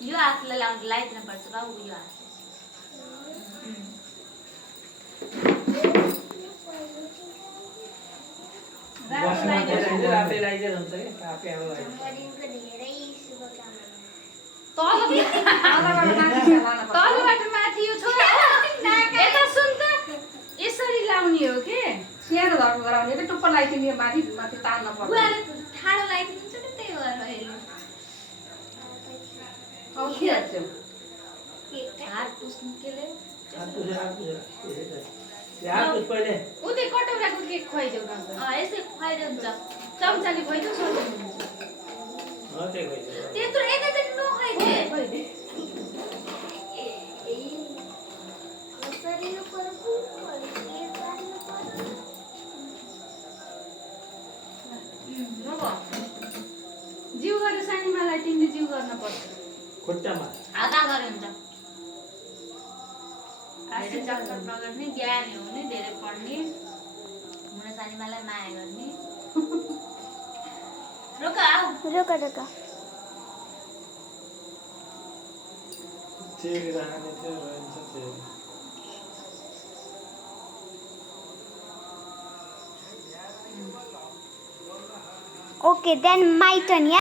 यो हातले लाइदिनु पर्छ बाबु यो हातले तलबाट माथि यो छोरा यता सुन त यसरी लाउने हो के सानो धर्म गराउने कि टुप्पो लगाइदिने माथि माथि तान्न पर्छ बुवाले ठाडो लगाइदिन्छ नि त्यही भएर हेर्नु हात पुस्नु केले उतै कटौराको केक खुवाइदेऊ न यसै खुवाइदियो हुन्छ चम्चाले खुवाइदेऊ सजिलो हुन्छ त्यत्रो एकैचोटि नखुवाइदे जिउ गरेर सानीमालाई तिमीले जिउ गर्न पर्छ खुट्टामा आधा गरे हुन्छ आजै चक्कर नगर्ने ज्ञानी हुने धेरै पढ्ने हुन सानीमालाई माया गर्ने रोका आऊ रोका रोका चेरी राख्ने थियो रहन्छ cherry Okay, then my turn, yeah?